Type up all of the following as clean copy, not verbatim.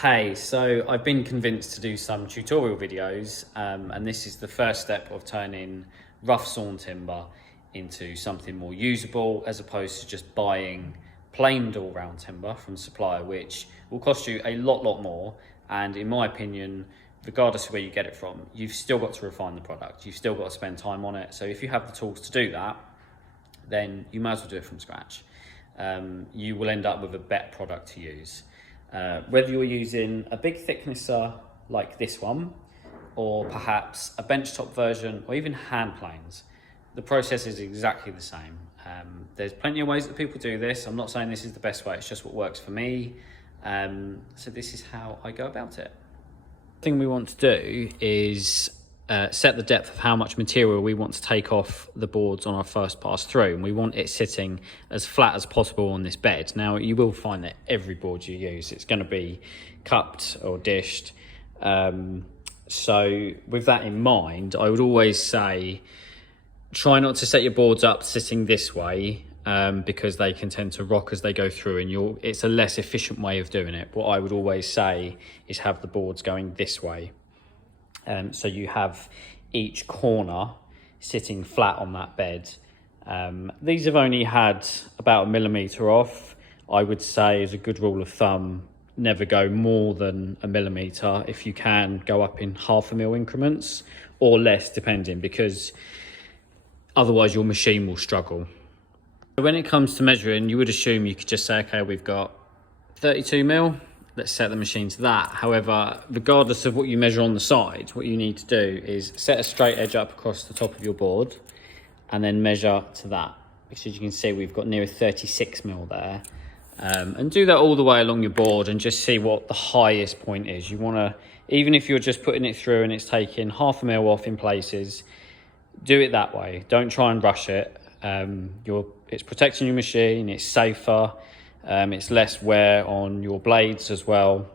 Hey, so I've been convinced to do some tutorial videos, and this is the first step of turning rough sawn timber into something more usable, as opposed to just buying plain all round timber from supplier, which will cost you a lot more. And in my opinion, regardless of where you get it from, you've still got to refine the product. You've still got to spend time on it. So if you have the tools to do that, then you might as well do it from scratch. You will end up with a better product to use. Whether you're using a big thicknesser like this one, or perhaps a benchtop version, or even hand planes, the process is exactly the same. There's plenty of ways that people do this. I'm not saying this is the best way, it's just what works for me. So this is how I go about it. The thing we want to do is set the depth of how much material we want to take off the boards on our first pass through, and we want it sitting as flat as possible on this bed. Now you will find that every board you use, it's going to be cupped or dished. So with that in mind, I would always say try not to set your boards up sitting this way, because they can tend to rock as they go through, and it's a less efficient way of doing it. What I would always say is have the boards going this way. So you have each corner sitting flat on that bed. These have only had about 1 millimetre off. I would say, as a good rule of thumb, never go more than 1 millimetre. If you can, go up in 0.5 mm increments or less, depending, because otherwise your machine will struggle. When it comes to measuring, you would assume you could just say, okay, we've got 32 mm. Let's set the machine to that. However, regardless of what you measure on the side, what you need to do is set a straight edge up across the top of your board and then measure to that. Because as you can see, we've got near 36 mm there. And do that all the way along your board and just see what the highest point is. You want to, even if you're just putting it through and it's taking 0.5 mm off in places, do it that way. Don't try and rush it. It's protecting your machine, it's safer. It's less wear on your blades as well,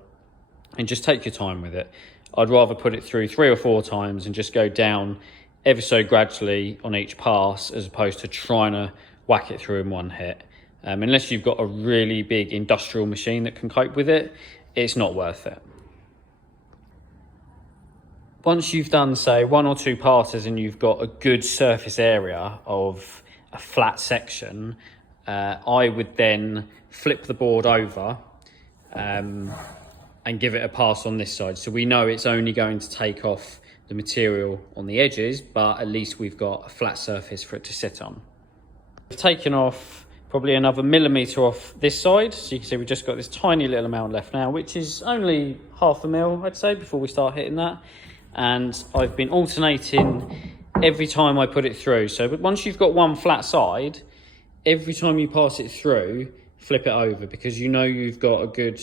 and just take your time with it. I'd rather put it through 3 or 4 times and just go down ever so gradually on each pass, as opposed to trying to whack it through in one hit. Unless you've got a really big industrial machine that can cope with it, it's not worth it. Once you've done, say, 1 or 2 passes and you've got a good surface area of a flat section, I would then flip the board over and give it a pass on this side. So we know it's only going to take off the material on the edges, but at least we've got a flat surface for it to sit on. We've taken off probably another 1 millimetre off this side. So you can see we've just got this tiny little amount left now, which is only 0.5 mm, I'd say, before we start hitting that. And I've been alternating every time I put it through. So but once you've got one flat side, every time you pass it through, flip it over, because you know you've got a good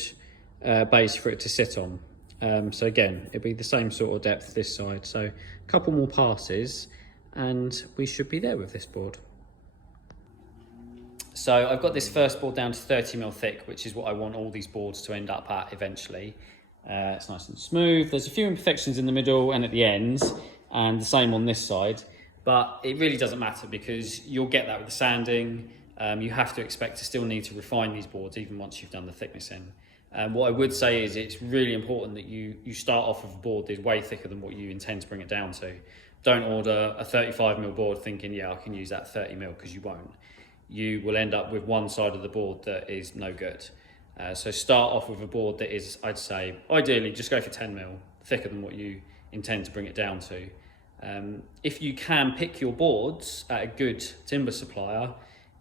base for it to sit on. So again, it'll be the same sort of depth this side. So a couple more passes and we should be there with this board. So I've got this first board down to 30 mm thick, which is what I want all these boards to end up at eventually. It's nice and smooth. There's a few imperfections in the middle and at the ends, and the same on this side. But it really doesn't matter, because you'll get that with the sanding. You have to expect to still need to refine these boards even once you've done the thickness in. What I would say is it's really important that you start off with a board that is way thicker than what you intend to bring it down to. Don't order a 35 mm board thinking, yeah, I can use that 30 mm, because you won't. You will end up with one side of the board that is no good. So start off with a board that is, I'd say, ideally just go for 10 mm, thicker than what you intend to bring it down to. If you can pick your boards at a good timber supplier,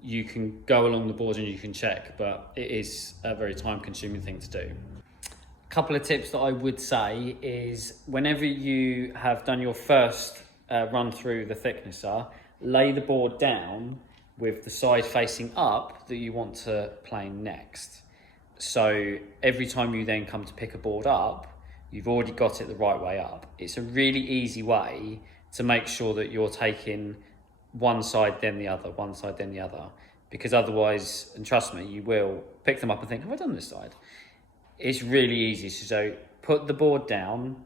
you can go along the board and you can check, but it is a very time-consuming thing to do. A couple of tips that I would say is, whenever you have done your first run through the thicknesser, lay the board down with the side facing up that you want to plane next. So every time you then come to pick a board up, you've already got it the right way up. It's a really easy way to make sure that you're taking one side then the other, one side then the other, because otherwise, and trust me, you will pick them up and think, have I done this side? It's really easy. So put the board down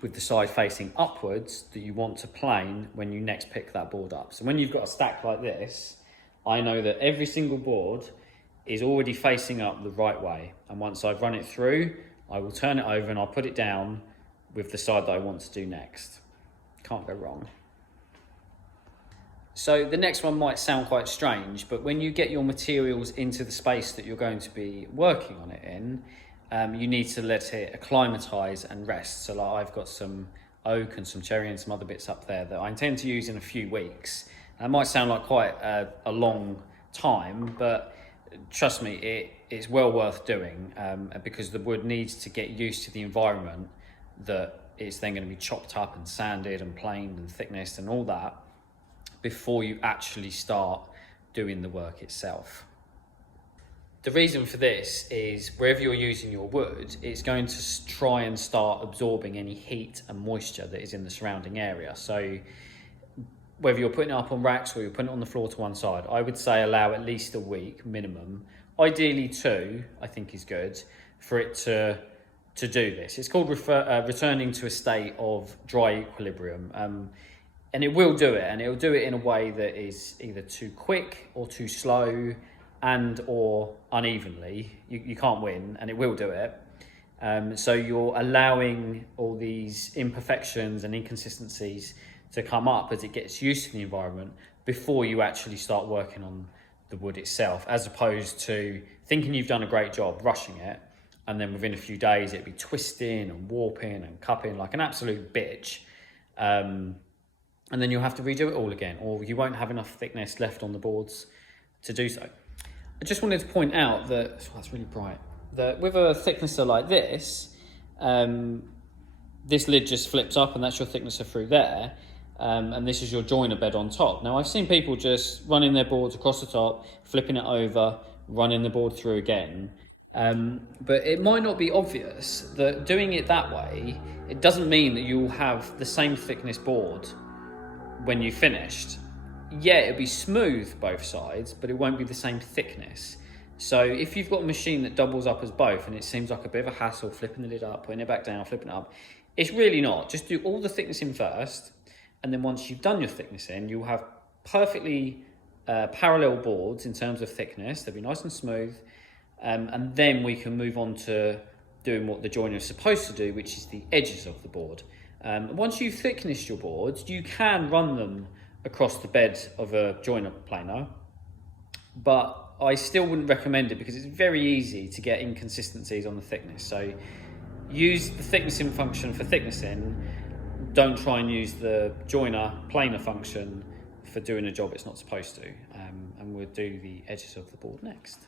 with the side facing upwards that you want to plane when you next pick that board up. So when you've got a stack like this, I know that every single board is already facing up the right way. And once I've run it through, I will turn it over and I'll put it down with the side that I want to do next. Can't go wrong. So the next one might sound quite strange, but when you get your materials into the space that you're going to be working on it in, you need to let it acclimatise and rest. So like I've got some oak and some cherry and some other bits up there that I intend to use in a few weeks. That might sound like quite a long time, but trust me, it's well worth doing because the wood needs to get used to the environment that it's then going to be chopped up and sanded and planed and thicknessed and all that before you actually start doing the work itself. The reason for this is wherever you're using your wood, it's going to try and start absorbing any heat and moisture that is in the surrounding area. So whether you're putting it up on racks or you're putting it on the floor to one side, I would say allow at least a week minimum. Ideally 2, I think is good for it to do this. It's called returning to a state of dry equilibrium. And it will do it, and it will do it in a way that is either too quick or too slow and or unevenly. You can't win, and it will do it. So you're allowing all these imperfections and inconsistencies to come up as it gets used to the environment before you actually start working on the wood itself, as opposed to thinking you've done a great job, rushing it, and then within a few days it'd be twisting and warping and cupping like an absolute bitch. And then you'll have to redo it all again, or you won't have enough thickness left on the boards to do so. I just wanted to point out that, oh, it's really bright, that with a thicknesser like this, this lid just flips up and that's your thicknesser through there. And this is your joiner bed on top. Now I've seen people just running their boards across the top, flipping it over, running the board through again. But it might not be obvious that doing it that way, it doesn't mean that you'll have the same thickness board when you finished. Yeah, it'll be smooth both sides, but it won't be the same thickness. So if you've got a machine that doubles up as both and it seems like a bit of a hassle flipping the lid up, putting it back down, flipping it up, it's really not. Just do all the thickness in first, and then once you've done your thickness in, you'll have perfectly parallel boards in terms of thickness. They'll be nice and smooth, and then we can move on to doing what the joiner is supposed to do, which is the edges of the board. Once you've thicknessed your boards, you can run them across the bed of a joiner planer, but I still wouldn't recommend it because it's very easy to get inconsistencies on the thickness. So use the thicknessing function for thicknessing. Don't try and use the joiner planer function for doing a job it's not supposed to. And we'll do the edges of the board next.